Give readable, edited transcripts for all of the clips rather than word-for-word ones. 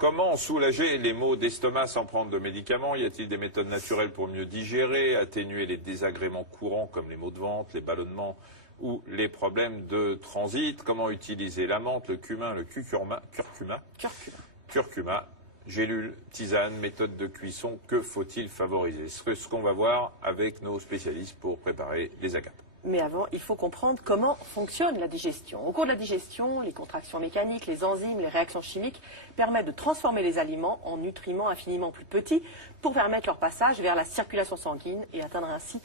comment soulager les maux d'estomac sans prendre de médicaments? Y a-t-il des méthodes naturelles pour mieux digérer, atténuer les désagréments courants comme les maux de ventre, les ballonnements ou les problèmes de transit? Comment utiliser la menthe, le cumin, le curcuma, gélules, tisane, méthode de cuisson? Que faut-il favoriser? C'est ce qu'on va voir avec nos spécialistes pour préparer les agapes. Mais avant, il faut comprendre comment fonctionne la digestion. Au cours de la digestion, les contractions mécaniques, les enzymes, les réactions chimiques permettent de transformer les aliments en nutriments infiniment plus petits pour permettre leur passage vers la circulation sanguine et atteindre ainsi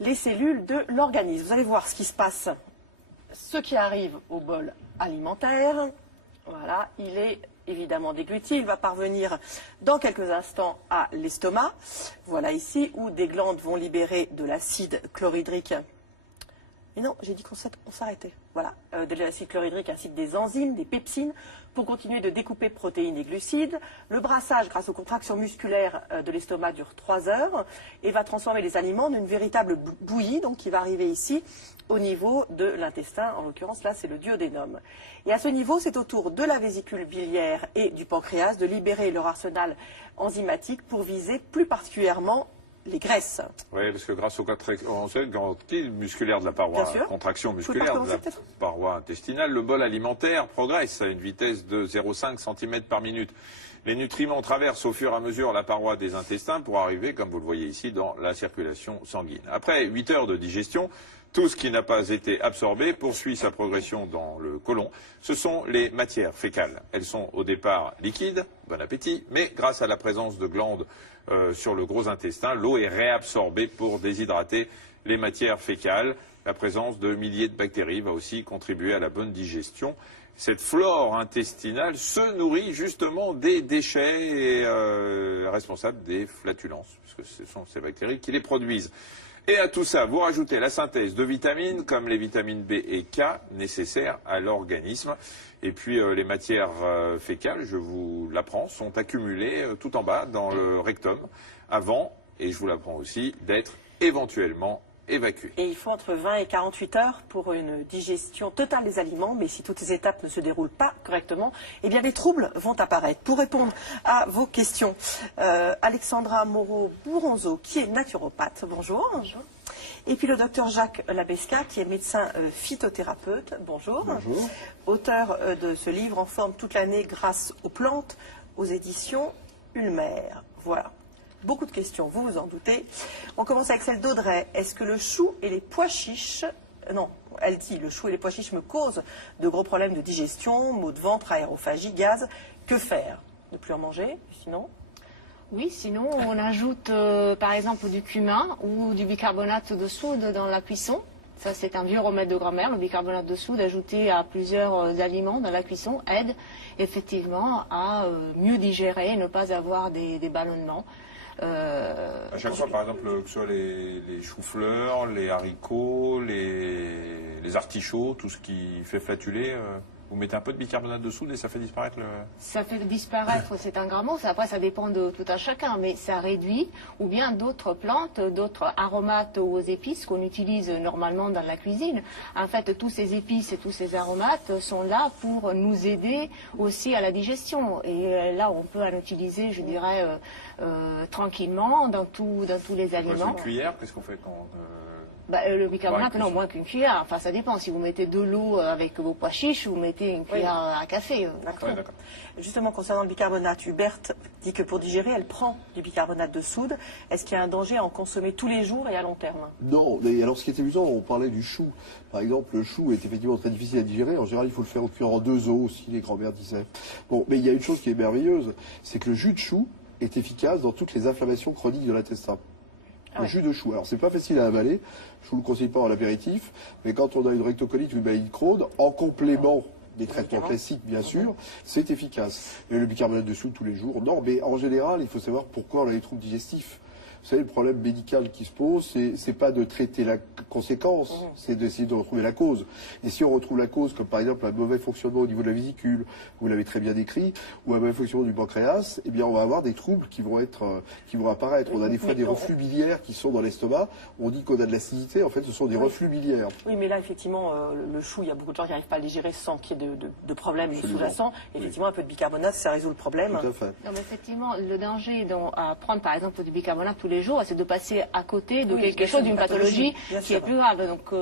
les cellules de l'organisme. Vous allez voir ce qui se passe. Ce qui arrive au bol alimentaire, voilà, il est évidemment dégluti. Il va parvenir dans quelques instants à l'estomac. Voilà ici où des glandes vont libérer de l'acide chlorhydrique. Mais non, j'ai dit qu'on s'arrêtait. Voilà, de l'acide chlorhydrique ainsi que des enzymes, des pepsines, pour continuer de découper protéines et glucides. Le brassage, grâce aux contractions musculaires de l'estomac, dure 3 heures et va transformer les aliments en une véritable bouillie, donc qui va arriver ici au niveau de l'intestin. En l'occurrence, là, c'est le duodénum. Et à ce niveau, c'est au tour de la vésicule biliaire et du pancréas de libérer leur arsenal enzymatique pour viser plus particulièrement les graisses. Oui, parce que grâce aux contractions musculaires de la paroi, contraction musculaire de la paroi intestinale, le bol alimentaire progresse à une vitesse de 0,5 cm par minute. Les nutriments traversent au fur et à mesure la paroi des intestins pour arriver, comme vous le voyez ici, dans la circulation sanguine. Après 8 heures de digestion, tout ce qui n'a pas été absorbé poursuit sa progression dans le côlon. Ce sont les matières fécales. Elles sont au départ liquides, bon appétit, mais grâce à la présence de glandes sur le gros intestin, l'eau est réabsorbée pour déshydrater les matières fécales. La présence de milliers de bactéries va aussi contribuer à la bonne digestion. Cette flore intestinale se nourrit justement des déchets et responsables des flatulences, puisque ce sont ces bactéries qui les produisent. Et à tout ça, vous rajoutez la synthèse de vitamines, comme les vitamines B et K, nécessaires à l'organisme. Et puis les matières fécales, je vous l'apprends, sont accumulées tout en bas dans le rectum, avant, et je vous l'apprends aussi, d'être éventuellement évacuées. Et il faut entre 20 et 48 heures pour une digestion totale des aliments, mais si toutes ces étapes ne se déroulent pas correctement, eh bien les troubles vont apparaître. Pour répondre à vos questions, Alexandra Moreau-Bouronzo, qui est naturopathe, bonjour. Bonjour. Et puis le docteur Jacques Labesca, qui est médecin phytothérapeute, bonjour. Bonjour. Auteur de ce livre en forme toute l'année grâce aux plantes, aux éditions Ulmer. Voilà. Beaucoup de questions, vous vous en doutez. On commence avec celle d'Audrey. Est-ce que le chou et les pois chiches... Non, elle dit, le chou et les pois chiches me causent de gros problèmes de digestion, maux de ventre, aérophagie, gaz. Que faire? Ne plus en manger, sinon? Oui, sinon on ajoute par exemple du cumin ou du bicarbonate de soude dans la cuisson. Ça, c'est un vieux remède de grand-mère. Le bicarbonate de soude ajouté à plusieurs aliments dans la cuisson aide effectivement à mieux digérer et ne pas avoir des ballonnements. À chaque fois, par exemple, que ce soit les choux-fleurs, les haricots, les artichauts, tout ce qui fait flatuler, vous mettez un peu de bicarbonate de soude et ça fait disparaître le... Ça fait disparaître, c'est un grand mot. Après, ça dépend de tout un chacun, mais ça réduit. Ou bien d'autres plantes, d'autres aromates aux épices qu'on utilise normalement dans la cuisine. En fait, tous ces épices et tous ces aromates sont là pour nous aider aussi à la digestion. Et là, on peut en utiliser, je dirais, tranquillement dans tous les aliments. Une cuillère, qu'est-ce qu'on fait quand... le bicarbonate, non, moins qu'une cuillère. Enfin, ça dépend. Si vous mettez de l'eau avec vos pois chiches, vous mettez une cuillère à café. D'accord. Justement, concernant le bicarbonate, Hubert dit que pour digérer, elle prend du bicarbonate de soude. Est-ce qu'il y a un danger à en consommer tous les jours et à long terme? Non. Mais alors, ce qui est amusant, on parlait du chou. Par exemple, le chou est effectivement très difficile à digérer. En général, il faut le faire cuire en 2 eaux, si les grands-mères disaient. Bon, mais il y a une chose qui est merveilleuse, c'est que le jus de chou est efficace dans toutes les inflammations chroniques de l'intestin. Le jus de chou. Alors, c'est pas facile à avaler. Je vous le conseille pas en apéritif. Mais quand on a une rectocolite ou une maladie de Crohn, en complément des traitements classiques, bien sûr, c'est efficace. Et le bicarbonate de soude tous les jours, non. Mais en général, il faut savoir pourquoi on a des troubles digestifs. Vous savez, le problème médical qui se pose, c'est pas de traiter la conséquence, c'est d'essayer de retrouver la cause. Et si on retrouve la cause, comme par exemple un mauvais fonctionnement au niveau de la vésicule, vous l'avez très bien décrit, ou un mauvais fonctionnement du pancréas, eh bien on va avoir des troubles qui vont apparaître. On a des fois des reflux biliaires qui sont dans l'estomac. On dit qu'on a de l'acidité, en fait ce sont des reflux biliaires. Oui, mais là effectivement, le chou, il y a beaucoup de gens qui n'arrivent pas à le digérer sans qu'il y ait de problème sous-jacent. Effectivement, un peu de bicarbonate, ça résout le problème. Tout à fait. Non, mais effectivement, le danger à prendre par exemple du bicarbonate tous les jours, c'est de passer à côté de quelque chose, d'une pathologie qui est plus grave. Donc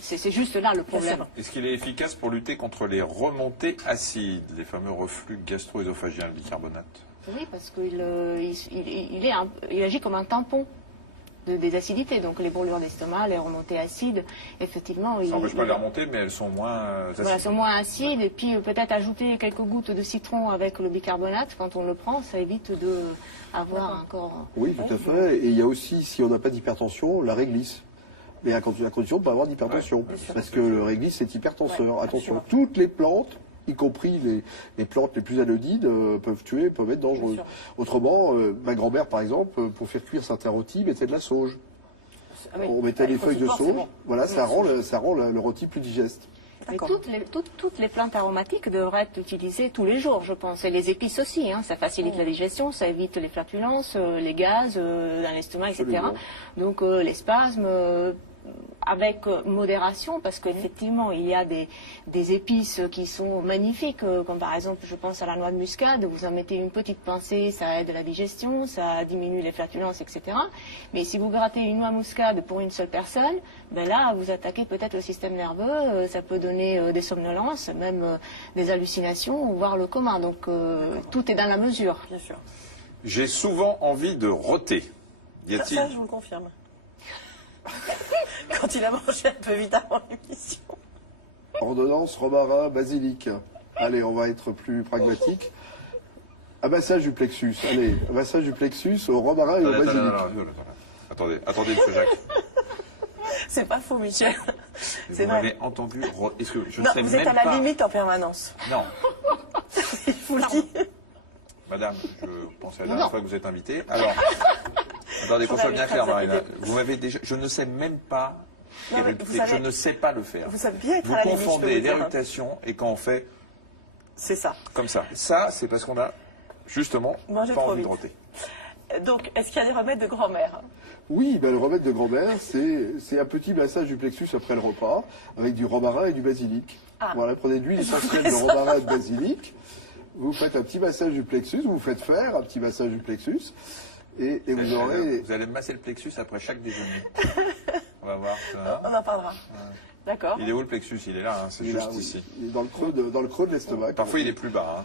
c'est juste là le problème. Est-ce qu'il est efficace pour lutter contre les remontées acides, les fameux reflux gastro-œsophagiens, le bicarbonate? Oui, parce qu'il agit comme un tampon des acidités. Donc les brûlures d'estomac, les remontées acides, effectivement. Ça n'empêche pas les remontées, mais elles sont moins acides. Voilà, sont moins acides. Et puis peut-être ajouter quelques gouttes de citron avec le bicarbonate, quand on le prend, ça évite d'avoir encore... Oui, tout à fait. Et il y a aussi, si on n'a pas d'hypertension, la réglisse. Mais à condition de ne pas avoir d'hypertension. Parce que le réglisse, c'est hypertenseur. Attention, toutes les plantes, y compris les plantes les plus anodines, peuvent être dangereuses. Autrement, ma grand-mère, par exemple, pour faire cuire certains rôtis, mettait de la sauge. On mettait des feuilles de sauge. Voilà, ça rend le rôti plus digeste. Mais toutes les plantes aromatiques devraient être utilisées tous les jours, je pense. Et les épices aussi, hein. Ça facilite la digestion, ça évite les flatulences, les gaz dans l'estomac, etc. Absolument. Donc les spasmes, avec modération, parce qu'effectivement, il y a des épices qui sont magnifiques, comme par exemple, je pense à la noix de muscade, vous en mettez une petite pincée, ça aide la digestion, ça diminue les flatulences, etc. Mais si vous grattez une noix muscade pour une seule personne, ben là, vous attaquez peut-être le système nerveux, ça peut donner des somnolences, même des hallucinations, voire le coma. Donc, tout est dans la mesure. Bien sûr. J'ai souvent envie de rôter. Y a-t-il... Ça, je vous le confirme. Quand il a mangé un peu vite avant l'émission. Ordonnance, romarin, basilic. Allez, on va être plus pragmatique. Un massage du plexus. Allez, un massage du plexus au romarin et au basilic. Attendez, monsieur Jacques. C'est pas faux, Michel. Vous m'avez entendu. Est-ce que je ne sais vous êtes même à la pas... limite en permanence. Non. Il vous le dit. Madame, je pensais à la dernière fois que vous êtes invitée. Alors, attendez, qu'on soit bien clair, Marina. Vous m'avez déjà... Je ne sais même pas éructer. Je ne sais pas le faire. Vous savez bien être vous à la limite, confondez l'éructation et quand on fait... C'est ça. Comme ça. Ça, c'est parce qu'on a, justement, pas envie de rôter. Donc, est-ce qu'il y a des remèdes de grand-mère? Oui, ben, le remède de grand-mère, c'est un petit massage du plexus après le repas, avec du romarin et du basilic. Voilà, prenez de l'huile essentielle de romarin et de basilic. Vous faites un petit massage du plexus, vous faites faire un petit massage du plexus, et vous aurez... Vous allez masser le plexus après chaque déjeuner. On va voir ça. On en parlera. Ouais. D'accord. Il est où le plexus? Il est là, hein, c'est juste ici. Il est dans le creux de l'estomac. Parfois il est plus bas.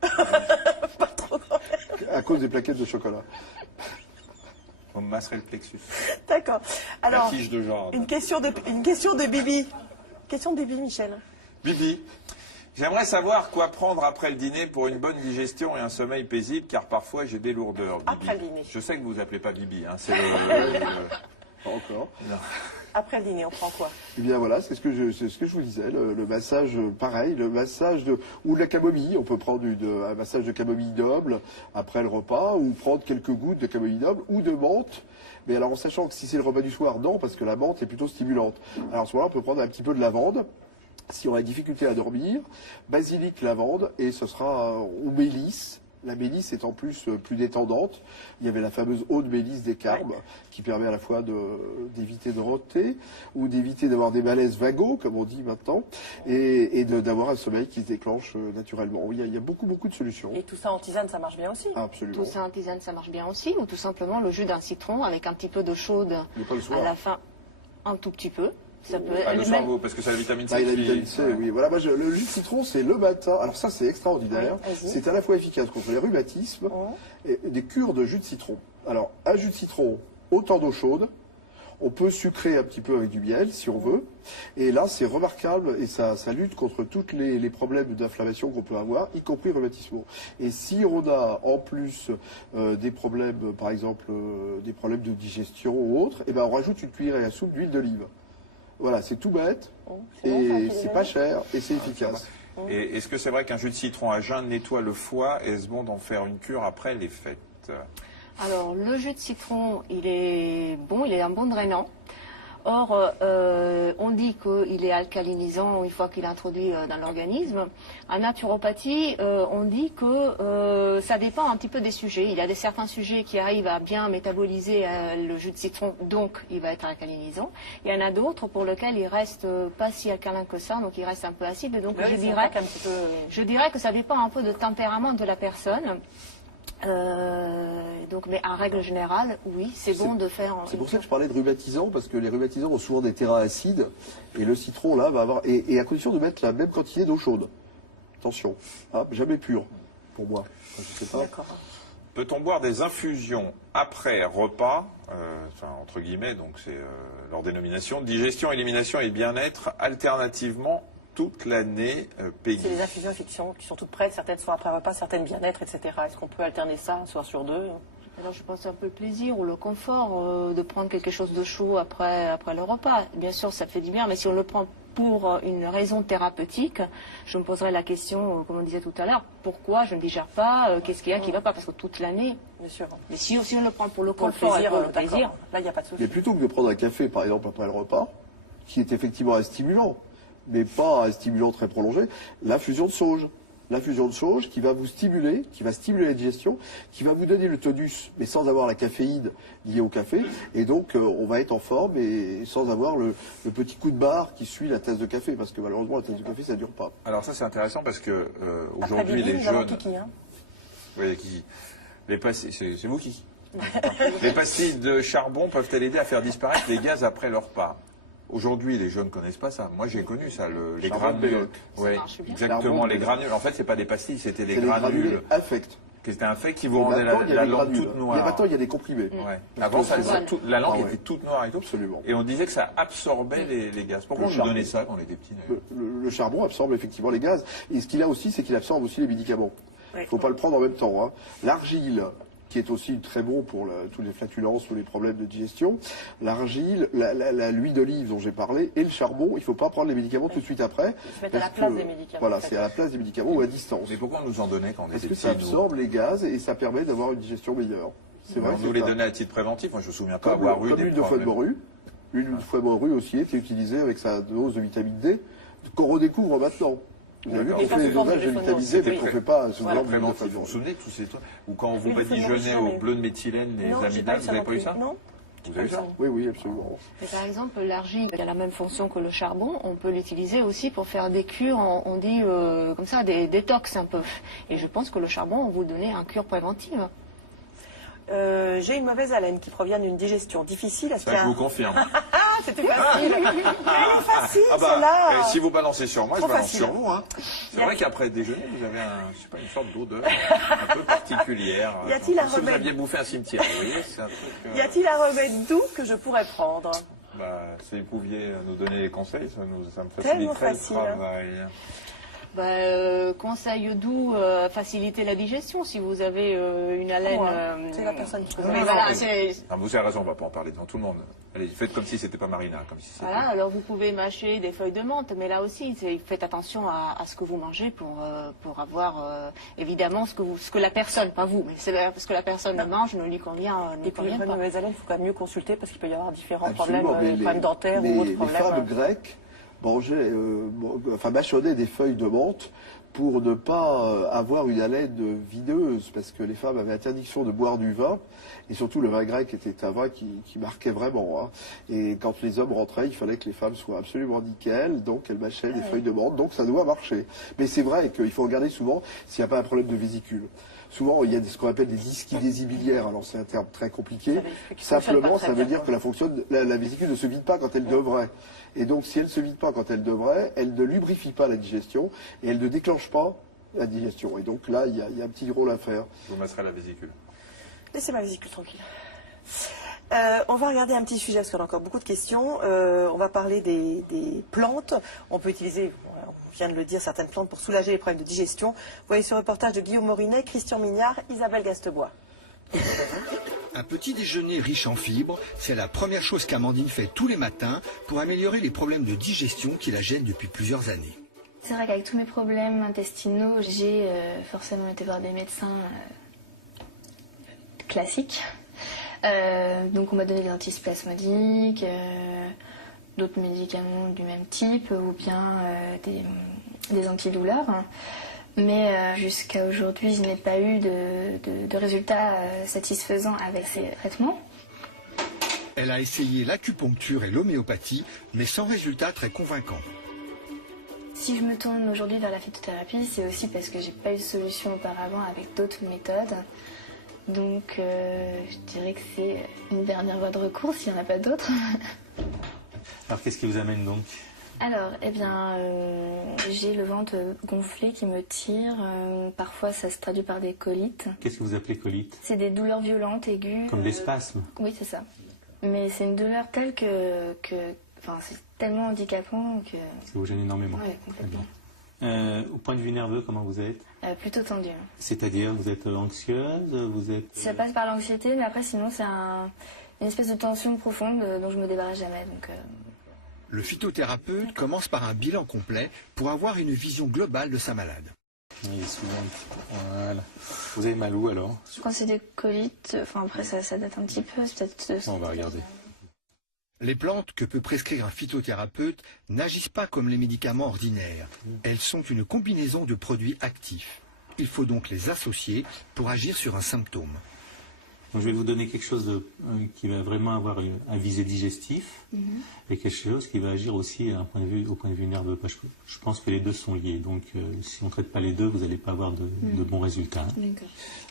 Pas trop grand. À cause des plaquettes de chocolat. On masserait le plexus. D'accord. Alors, la tige de genre. Une question de Bibi. Question de Bibi, Michel. Bibi. J'aimerais savoir quoi prendre après le dîner pour une bonne digestion et un sommeil paisible, car parfois j'ai des lourdeurs. Bibi. Après le dîner. Je sais que vous vous appelez pas Bibi, hein, c'est Pas encore. Non. Après le dîner, on prend quoi? Eh bien voilà, c'est ce que je vous disais, le massage, pareil, le massage ou de la camomille. On peut prendre un massage de camomille noble après le repas, ou prendre quelques gouttes de camomille noble ou de menthe. Mais alors en sachant que si c'est le repas du soir, non, parce que la menthe est plutôt stimulante. Alors à ce moment-là, on peut prendre un petit peu de lavande. Si on a des difficultés à dormir, basilic, lavande, et ce sera ou mélisse. La mélisse est en plus plus détendante. Il y avait la fameuse eau de mélisse des Carmes qui permet à la fois d'éviter de rôter ou d'éviter d'avoir des malaises vagos, comme on dit maintenant, et d'avoir un sommeil qui se déclenche naturellement. Oui, il y a beaucoup de solutions. Et tout ça en tisane, ça marche bien aussi? Absolument. Tout ça en tisane, ça marche bien aussi, ou tout simplement le jus d'un citron avec un petit peu d'eau chaude à la fin, un tout petit peu. Ça peut le soir, parce que c'est la vitamine C. La vitamine C, oui. Voilà, le jus de citron, c'est le matin. Alors ça, c'est extraordinaire. C'est à la fois efficace contre les rhumatismes et des cures de jus de citron. Alors, un jus de citron, autant d'eau chaude. On peut sucrer un petit peu avec du miel, si on veut. Et là, c'est remarquable et ça lutte contre tous les problèmes d'inflammation qu'on peut avoir, y compris rhumatismaux. Et si on a en plus des problèmes, par exemple, des problèmes de digestion ou autres, eh ben, on rajoute une cuillerée à soupe d'huile d'olive. Voilà, c'est tout bête, et c'est pas cher, et c'est efficace. Et est-ce que c'est vrai qu'un jus de citron à jeun nettoie le foie, et est-ce bon d'en faire une cure après les fêtes? Alors, le jus de citron, il est bon, il est un bon drainant. Or, on dit qu'il est alcalinisant une fois qu'il est introduit dans l'organisme. En naturopathie, on dit que ça dépend un petit peu des sujets. Il y a certains sujets qui arrivent à bien métaboliser le jus de citron, donc il va être alcalinisant. Il y en a d'autres pour lesquels il reste pas si alcalin que ça, donc il reste un peu acide. Donc je dirais que ça dépend un peu du tempérament de la personne. Mais en règle générale, oui, c'est bon de faire... C'est pour ça que je parlais de rhumatisants, parce que les rhumatisants ont souvent des terrains acides, et le citron, là, va avoir... Et à condition de mettre la même quantité d'eau chaude. Attention, jamais pure, pour moi. Enfin, je sais pas. D'accord. Peut-on boire des infusions après repas, entre guillemets, donc c'est leur dénomination, digestion, élimination et bien-être, alternativement toute l'année, Peggy? C'est des infusions qui sont toutes prêtes, certaines sont après repas, certaines bien-être, etc. Est-ce qu'on peut alterner ça un soir sur deux? Alors je pense un peu le plaisir ou le confort de prendre quelque chose de chaud après le repas. Bien sûr, ça fait du bien, mais si on le prend pour une raison thérapeutique, je me poserais la question, comme on disait tout à l'heure, pourquoi je ne digère pas, qu'est-ce qu'il y a qui ne va pas? Parce que toute l'année, bien sûr. Mais si on le prend pour le confort et pour le plaisir, là il n'y a pas de souci. Mais plutôt que de prendre un café, par exemple, après le repas, qui est effectivement un stimulant, mais pas un stimulant très prolongé, l'infusion de sauge. L'infusion de sauge qui va vous stimuler, qui va stimuler la digestion, qui va vous donner le tonus, mais sans avoir la caféine liée au café. Et donc, on va être en forme et sans avoir le petit coup de barre qui suit la tasse de café. Parce que malheureusement, la tasse de café, ça ne dure pas. Alors ça, c'est intéressant parce que aujourd'hui, les jeunes... Oui, Kiki. Les pastilles, c'est vous qui Les pastilles de charbon peuvent-elles aider à faire disparaître les gaz après leur repas? Aujourd'hui, les jeunes ne connaissent pas ça. Moi, j'ai connu ça, les granules. Oui, exactement, les granules. En fait, c'est pas des pastilles, c'était les granules. Infect. C'était un fait qui vous rendait la langue toute noire. Maintenant, il y a des comprimés. Ouais. Avant, la langue était toute noire et tout. Absolument. Et on disait que ça absorbait les gaz. Pourquoi on nous donnait ça quand on était petits? Le charbon absorbe effectivement les gaz. Et ce qu'il a aussi, c'est qu'il absorbe aussi les médicaments. Il ne faut pas le prendre en même temps. Hein. L'argile, qui est aussi très bon pour tous les flatulences ou les problèmes de digestion. L'argile, l'huile d'olive dont j'ai parlé, et le charbon, il ne faut pas prendre les médicaments tout de suite après. Se mettre à la place des médicaments. Voilà, c'est à la place des médicaments ou à distance. Mais pourquoi on nous en donnait quand on était petits? Parce que ça absorbe les gaz et ça permet d'avoir une digestion meilleure. C'est vrai. On nous les donnait à titre préventif. Moi, je me souviens pas avoir eu des problèmes. L'huile de foie de morue. L'huile de foie de morue aussi était utilisée avec sa dose de vitamine D, qu'on redécouvre maintenant. Vous avez vu qu'on fait des dosages de vitamine D, mais qu'on ne fait pas sous forme préventif. Vous vous souvenez de tous ces trucs? Ou quand on vous badigeonnait au bleu de méthylène, les amygdales, vous n'avez pas eu ça? Non. Vous avez eu ça? Oui, oui, absolument. Et par exemple, l'argile, qui a la même fonction que le charbon, on peut l'utiliser aussi pour faire des cures, on dit comme ça, des détox un peu. Et je pense que le charbon, on vous donnait un cure préventive. J'ai une mauvaise haleine qui provient d'une digestion difficile. Ça, je vous confirme. C'était facile. Elle est facile, celle-là. Si vous balancez sur moi, je balance sur vous. Hein. C'est vrai qu'après le déjeuner, vous avez une sorte d'odeur un peu particulière. Y a-t-il un remède? Vous aviez bouffé un cimetière, vous voyez, c'est un truc, Y a-t-il un remède doux que je pourrais prendre? Si vous pouviez nous donner des conseils, ça me faciliterait le travail. Conseil doux, faciliter la digestion si vous avez une haleine. C'est la personne qui peut. Mais voilà, vous avez raison, on ne va pas en parler devant tout le monde. Allez, faites comme si c'était pas Marina. Comme si voilà, alors vous pouvez mâcher des feuilles de menthe, mais là aussi, faites attention à ce que vous mangez pour avoir évidemment ce que la personne, pas vous, mais ce que la personne mange ne lui convient pas. Et pour les mauvaises haleines, il faut quand même mieux consulter parce qu'il peut y avoir différents problèmes, problèmes dentaires ou autres problèmes. Les femmes grecques mâchonnaient des feuilles de menthe pour ne pas avoir une haleine videuse, parce que les femmes avaient interdiction de boire du vin, et surtout le vin grec était un vin qui marquait vraiment. Hein. Et quand les hommes rentraient, il fallait que les femmes soient absolument nickel, donc elles mâchaient des feuilles de menthe, donc ça doit marcher. Mais c'est vrai qu'il faut regarder souvent s'il n'y a pas un problème de vésicule. Souvent, il y a ce qu'on appelle des dyskinésies biliaires, alors c'est un terme très compliqué. Simplement, ça veut dire que la vésicule ne se vide pas quand elle devrait. Et donc, si elle ne se vide pas quand elle devrait, elle ne lubrifie pas la digestion et elle ne déclenche pas la digestion. Et donc là, il y a un petit rôle à faire. Je vous masserez la vésicule. Laissez ma vésicule tranquille. On va regarder un petit sujet parce qu'on a encore beaucoup de questions. On va parler des plantes. On peut utiliser, on vient de le dire, certaines plantes pour soulager les problèmes de digestion. Vous voyez ce reportage de Guillaume Morinet, Christian Mignard, Isabelle Gastebois. Un petit déjeuner riche en fibres, c'est la première chose qu'Amandine fait tous les matins pour améliorer les problèmes de digestion qui la gênent depuis plusieurs années. C'est vrai qu'avec tous mes problèmes intestinaux, j'ai forcément été voir des médecins classique. Donc on m'a donné des antispasmodiques, d'autres médicaments du même type ou bien des antidouleurs. Mais jusqu'à aujourd'hui, je n'ai pas eu de résultats satisfaisants avec ces traitements. Elle a essayé l'acupuncture et l'homéopathie, mais sans résultat très convaincant. Si je me tourne aujourd'hui vers la phytothérapie, c'est aussi parce que j'ai pas eu de solution auparavant avec d'autres méthodes. Donc je dirais que c'est une dernière voie de recours s'il n'y en a pas d'autres. Alors qu'est-ce qui vous amène donc? Alors, eh bien, j'ai le ventre gonflé qui me tire. Parfois, ça se traduit par des colites. Qu'est-ce que vous appelez colite? C'est des douleurs violentes, aiguës. Comme des spasmes? Oui, c'est ça. Mais c'est une douleur telle que enfin, c'est tellement handicapant que... Ça vous gêne énormément? Oui, complètement. Au point de vue nerveux, comment vous êtes? Plutôt tendue. C'est-à-dire, vous êtes anxieuse, vous êtes... Ça passe par l'anxiété, mais après, sinon, c'est une espèce de tension profonde dont je me débarrasse jamais. Donc, Le phytothérapeute commence par un bilan complet pour avoir une vision globale de sa malade. Oui, souvent un petit peu. Voilà. Vous avez mal où alors? Quand c'est des colites, enfin après ça date un petit peu, c'est peut-être... On va regarder. Les plantes que peut prescrire un phytothérapeute n'agissent pas comme les médicaments ordinaires. Elles sont une combinaison de produits actifs. Il faut donc les associer pour agir sur un symptôme. Donc, je vais vous donner quelque chose qui va vraiment avoir un visée digestif et quelque chose qui va agir aussi au point de vue nerveux. Je pense que les deux sont liés. Donc si on ne traite pas les deux, vous n'allez pas avoir de bons résultats. D'accord.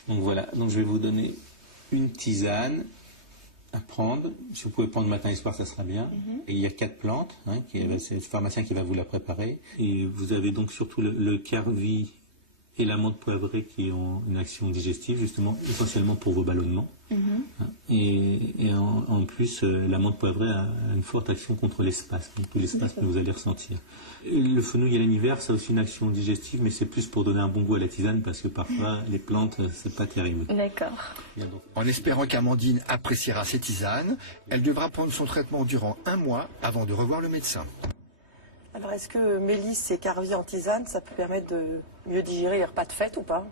Donc voilà, donc je vais vous donner une tisane à prendre. Si vous pouvez prendre matin et soir, ça sera bien. Et il y a 4 plantes, c'est le pharmacien qui va vous la préparer. Et vous avez donc surtout le carvi et la menthe poivrée qui ont une action digestive, justement, essentiellement pour vos ballonnements. Et en plus, la menthe poivrée a une forte action contre les spasmes, tous les spasmes que vous allez ressentir. Et le fenouil et l'aniver, ça a aussi une action digestive, mais c'est plus pour donner un bon goût à la tisane, parce que parfois, les plantes, c'est pas terrible. D'accord. En espérant qu'Amandine appréciera ses tisanes, elle devra prendre son traitement durant 1 mois avant de revoir le médecin. Alors, est-ce que mélisse et carvi en tisane, ça peut permettre de mieux digérer les repas de fête ou pas?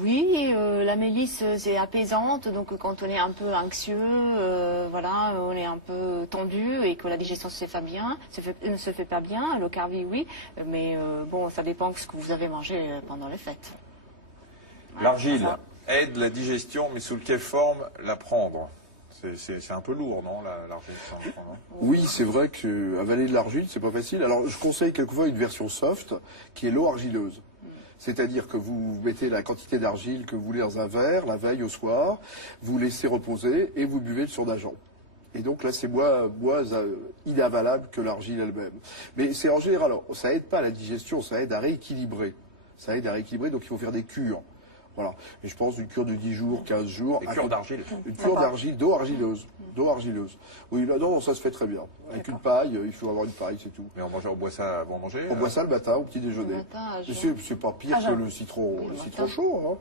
Oui, la mélisse c'est apaisante, donc quand on est un peu anxieux, voilà, on est un peu tendu et que la digestion ne se fait pas bien, le carvi oui, mais bon, ça dépend de ce que vous avez mangé pendant les fêtes. L'argile aide la digestion, mais sous quelle forme la prendre? C'est un peu lourd, non, l'argile? Oui, c'est vrai qu'avaler de l'argile, c'est pas facile. Alors, je conseille quelquefois une version soft, qui est l'eau argileuse. C'est-à-dire que vous mettez la quantité d'argile que vous voulez dans un verre, la veille au soir, vous laissez reposer et vous buvez le surnageant. Et donc là, c'est moins inavalable que l'argile elle-même. Mais c'est en général, alors, ça aide pas à la digestion, ça aide à rééquilibrer. Ça aide à rééquilibrer, donc il faut faire des cures. Voilà. Et je pense une cure de 10 jours, 15 jours. Une cure d'argile. Une cure d'argile, d'eau argileuse. D'eau argileuse. Oui, là, non, ça se fait très bien. Avec une paille, il faut avoir une paille, c'est tout. Mais on boit ça avant de manger? On boit ça le matin, au petit déjeuner. C'est pas pire que le citron chaud,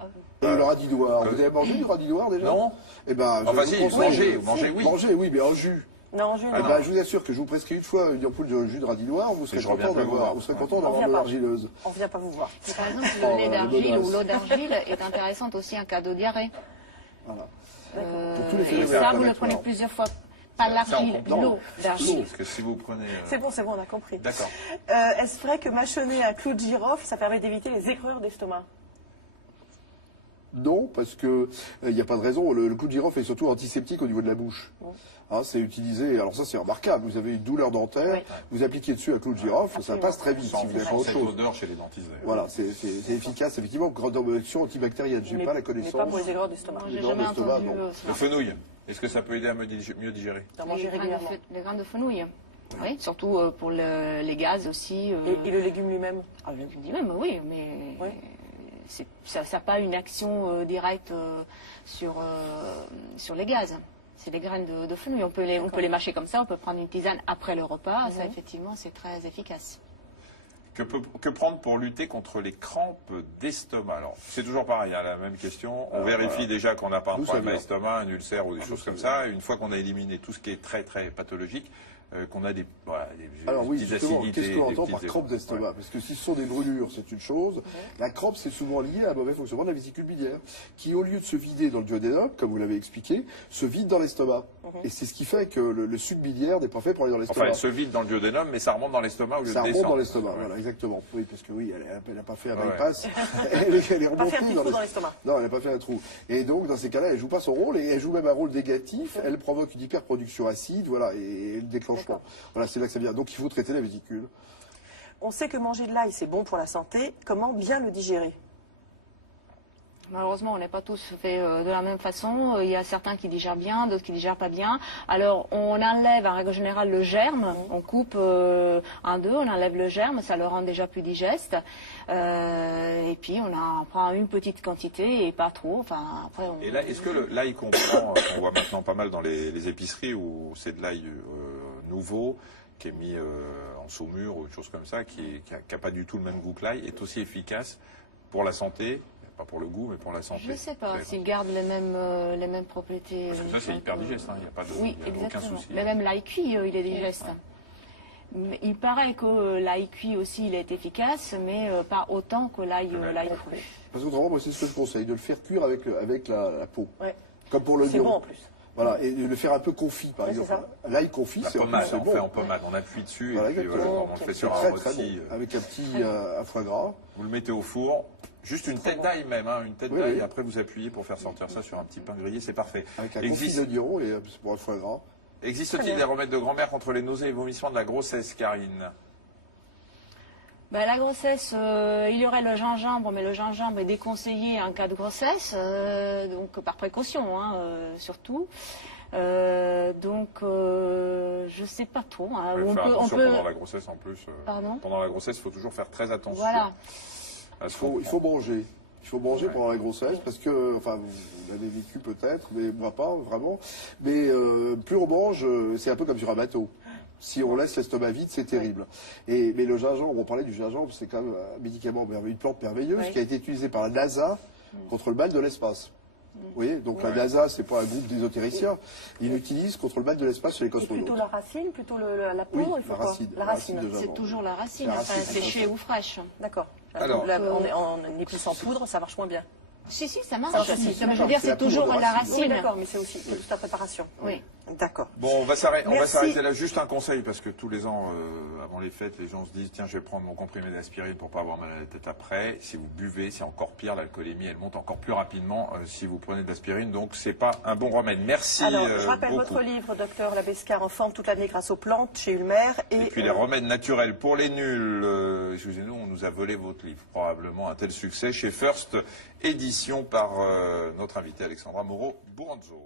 hein. Le radidoire. Vous avez mangé du radidoire déjà? Non. Eh ben, enfin si, mangez, oui. Mangez, oui, mais en jus. Non, en jus, non. Eh ben, je vous assure que je vous prescris une fois une ampoule de jus de radidoire, vous serez content d'avoir de l'argileuse. On ne vient pas vous voir. Par exemple, le lait d'argile ou l'eau d'argile est intéressante aussi en cas de diarrhée. Voilà. Et ça, vous le prenez plusieurs fois. Pas l'argile, l'eau d'argile. Parce que si vous prenez... C'est bon, on a compris. D'accord. Est-ce vrai que mâchonner un clou de girofle, ça permet d'éviter les aigreurs d'estomac? Non, parce que il n'y a pas de raison. Le clou de girofle est surtout antiseptique au niveau de la bouche. Hein, c'est utilisé. Alors ça, c'est remarquable. Vous avez une douleur dentaire, vous appliquez dessus un clou de girofle, ça passe très vite si vous avez pas autre chose. Odeur chez les dentistes. Voilà, c'est efficace. Effectivement, grande action antibactérienne. J'ai pas la connaissance. Mais pas pour les aigreurs d'estomac. J'ai jamais entendu. Le fenouil, est-ce que ça peut aider à mieux digérer? Les graines de fenouil. Oui, surtout pour les gaz aussi. Et le légume lui-même? Le légume lui-même, oui, mais... Oui. Ça n'a pas une action directe sur les gaz. C'est des graines de fenouil. On peut les mâcher comme ça, on peut prendre une tisane après le repas. Ça, effectivement, c'est très efficace. Que prendre pour lutter contre les crampes d'estomac? Alors, c'est toujours pareil, la même question. On vérifie déjà qu'on n'a pas un problème à l'estomac, un ulcère ou des choses comme ça. Une fois qu'on a éliminé tout ce qui est très, très pathologique, qu'on a des Alors oui, petites justement, acidités. qu'est-ce qu'on entend par crampe d'estomac? Parce que si ce sont des brûlures, c'est une chose. La crampe, c'est souvent lié à un mauvais fonctionnement de la vésicule biliaire, qui au lieu de se vider dans le duodénum, comme vous l'avez expliqué, se vide dans l'estomac. Et c'est ce qui fait que le suc biliaire n'est pas fait pour aller dans l'estomac. Enfin, elle se vide dans le duodénum, mais ça remonte dans l'estomac au lieu de descendre. Ça remonte dans l'estomac, voilà, exactement. Oui, parce que oui, elle n'a pas fait un bypass. Elle est remontée pas fait un petit trou dans l'estomac. Non, elle n'a pas fait un trou. Et donc, dans ces cas-là, elle joue pas son rôle, et elle joue même un rôle négatif. Elle provoque une hyperproduction acide, voilà, et le déclenchement. Voilà, c'est là que ça vient. Donc, il faut traiter la vésicule. On sait que manger de l'ail, c'est bon pour la santé. Comment bien le digérer? Malheureusement, on n'est pas tous faits de la même façon. Il y a certains qui digèrent bien, d'autres qui digèrent pas bien. Alors, on enlève en règle générale le germe. On coupe en deux, on enlève le germe, ça le rend déjà plus digeste. Et puis, on en prend une petite quantité et pas trop. Enfin, après, Et là, est-ce que l'ail qu'on prend, qu'on voit maintenant pas mal dans les épiceries, où c'est de l'ail nouveau, qui est mis en saumure ou une chose comme ça, qui n'a pas du tout le même goût que l'ail, est aussi efficace pour la santé? Pas pour le goût, mais pour la santé. Je ne sais pas s'il garde les mêmes propriétés. Parce que ça, c'est hyper digeste, il n'y a pas aucun souci. Mais même l'ail cuit, il est digeste. Mais il paraît que l'ail cuit aussi, il est efficace, mais pas autant que l'ail cru. Parce qu'autrement, moi, c'est ce que je conseille, de le faire cuire avec la peau. Ouais. Comme pour l'oignon. C'est bon en plus. Voilà, et de le faire un peu confit, par exemple. L'ail confit, c'est pommade, bon. On fait en pommade, on appuie dessus, et puis on le fait sur un rôti. Bon. Avec un petit foie gras. Vous le mettez au four, juste une tête d'ail même, une tête d'ail, et après vous appuyez pour faire sortir ça sur un petit pain grillé, c'est parfait. Avec un confit d'oignon et pour un foie gras. Existe-t-il des remèdes de grand-mère contre les nausées et vomissements de la grossesse, Karine? Ben, la grossesse, il y aurait le gingembre, mais le gingembre est déconseillé en cas de grossesse, donc par précaution, surtout. Donc, je sais pas trop. On peut pendant la grossesse en plus. Pardon ? Pendant la grossesse, il faut toujours faire très attention. Voilà. Il faut manger. Il faut manger pendant la grossesse parce que, enfin, vous l'avez vécu peut-être, mais moi pas vraiment. Mais plus on mange, c'est un peu comme sur un bateau. Si on laisse l'estomac vide, c'est terrible. Mais le gingembre, on parlait du gingembre, c'est quand même un médicament merveilleux, une plante merveilleuse qui a été utilisée par la NASA contre le mal de l'espace. Vous voyez, donc la NASA, c'est pas un groupe d'ésotériciens. Ils l'utilisent contre le mal de l'espace chez les cosmonautes. Plutôt la racine, plutôt la peau, oui, il faut la racine. C'est toujours la racine, séchée ou fraîche. D'accord. Alors, on est plus en poudre, ça marche moins bien. Si, ça marche aussi. Je veux dire, c'est toujours la racine. Oui, d'accord, mais c'est aussi toute la préparation. Oui. D'accord. Bon, on va s'arrêter là. Juste un conseil, parce que tous les ans, avant les fêtes, les gens se disent, tiens, je vais prendre mon comprimé d'aspirine pour pas avoir mal à la tête après. Si vous buvez, c'est encore pire. L'alcoolémie, elle monte encore plus rapidement si vous prenez de l'aspirine. Donc, c'est pas un bon remède. Merci. Alors, je rappelle votre livre, Docteur Labescar, en forme toute l'année grâce aux plantes, chez Ulmer. Et puis les remèdes naturels pour les nuls. Excusez-nous, on nous a volé votre livre. Probablement un tel succès chez First Édition par notre invité Alexandra Moreau-Bouranzo.